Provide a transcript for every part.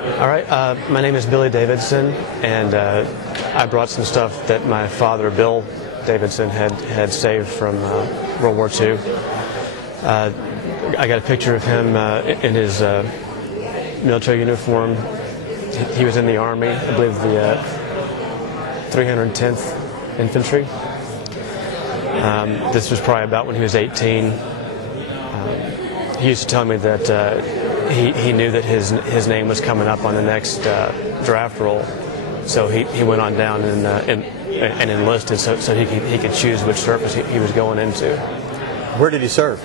All right, my name is Billy Davidson, and I brought some stuff that my father, Bill Davidson, had saved from World War II. I got a picture of him in his military uniform. He was in the Army, I believe the 310th Infantry. This was probably about when he was 18. He used to tell me that he knew that his name was coming up on the next draft roll, so he went on down and enlisted so he could choose which service he was going into. Where did he serve?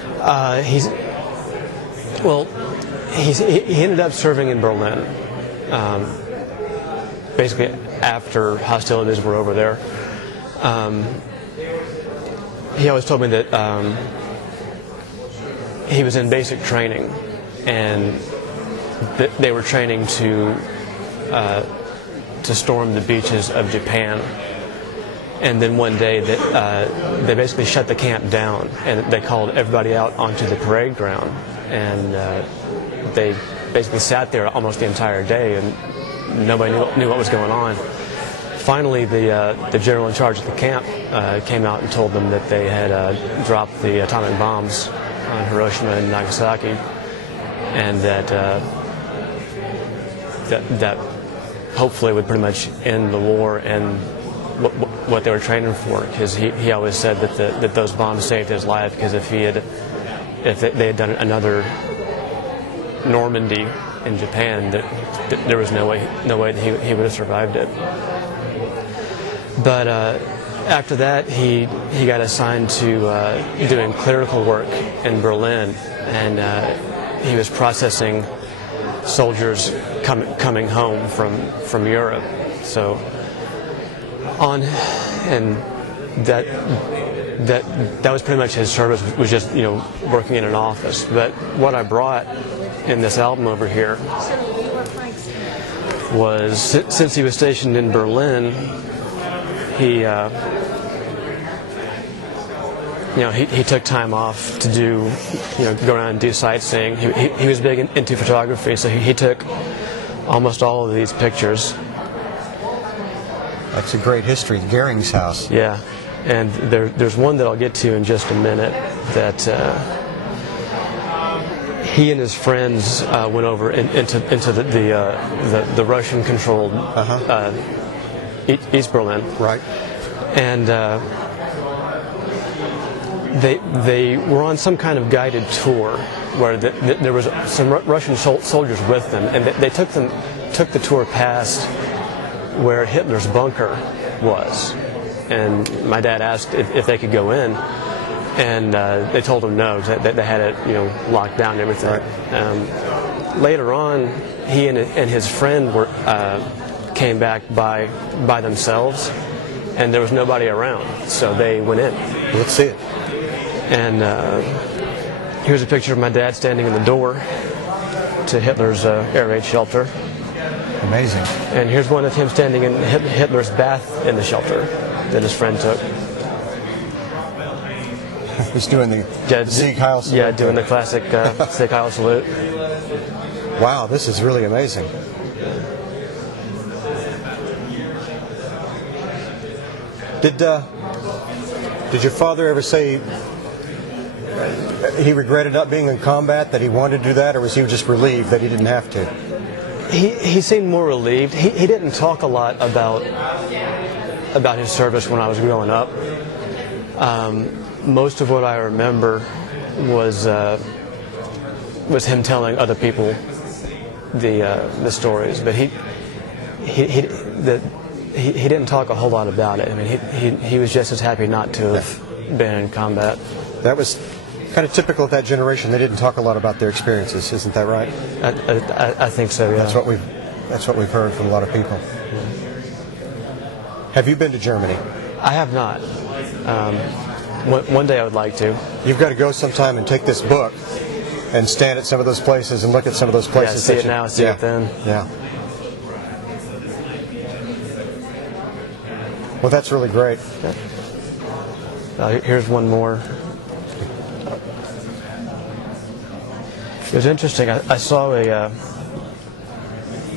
He ended up serving in Berlin, basically after hostilities were over there. He always told me that he was in basic training, and they were training to storm the beaches of Japan. And then one day they basically shut the camp down, and they called everybody out onto the parade ground, and they basically sat there almost the entire day, and nobody knew what was going on. Finally, the general in charge of the camp came out and told them that they had dropped the atomic bombs on Hiroshima and Nagasaki, and that hopefully would pretty much end the war and what they were training for. Because he always said that those bombs saved his life, because if they had done another Normandy in Japan, that there was no way that he would have survived it. But after that, he got assigned to doing clerical work in Berlin, and he was processing soldiers coming home from Europe. So and that was pretty much his service, was just working in an office. But what I brought in this album over here was, since he was stationed in Berlin, he took time off to go around and do sightseeing. He was big into photography, so he took almost all of these pictures. That's a great history, Goering's house. Yeah, and there's one that I'll get to in just a minute that he and his friends went over into the Russian-controlled East Berlin. Right. And they were on some kind of guided tour where there was some Russian soldiers with them, and they took the tour past where Hitler's bunker was. And my dad asked if they could go in, and they told him no, because they had it locked down and everything. Right. Later on, he and his friend came back by themselves, and there was nobody around, so they went in. Let's see it. And here's a picture of my dad standing in the door to Hitler's air raid shelter. Amazing. And here's one of him standing in Hitler's bath in the shelter that his friend took. He's doing the Sieg Heil salute. Yeah, doing the classic Sieg Heil salute. Wow, this is really amazing. Did your father ever say he regretted not being in combat, that he wanted to do that, or was he just relieved that he didn't have to? He seemed more relieved. He didn't talk a lot about his service when I was growing up. Most of what I remember was him telling other people the stories, but he didn't talk a whole lot about it. I mean, he was just as happy not to have been in combat. That was kind of typical of that generation. They didn't talk a lot about their experiences, isn't that right? I think so. Yeah. That's what we've heard from a lot of people. Have you been to Germany? I have not. One day I would like to. You've got to go sometime and take this book and stand at some of those places and look at some of those places. Yeah, see it now, see it then. Yeah. Well, that's really great. Here's one more. It was interesting. I saw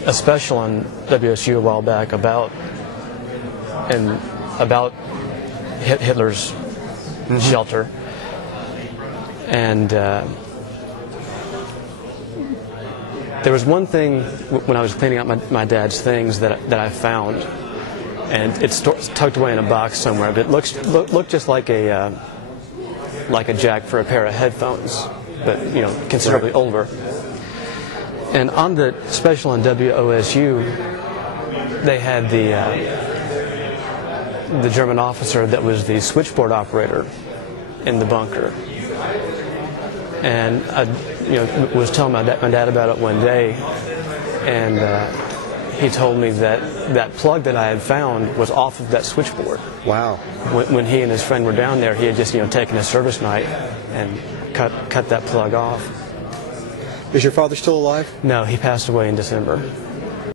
a special on WSU a while back about Hitler's shelter, and there was one thing when I was cleaning out my dad's things that I found, and it's tucked away in a box somewhere, but it looked just like a jack for a pair of headphones, but considerably older. And on the special on WOSU, they had the German officer that was the switchboard operator in the bunker, and I was telling my dad about it one day, and he told me that plug that I had found was off of that switchboard. Wow. When he and his friend were down there, he had just taken a service night and cut that plug off. Is your father still alive? No, he passed away in December.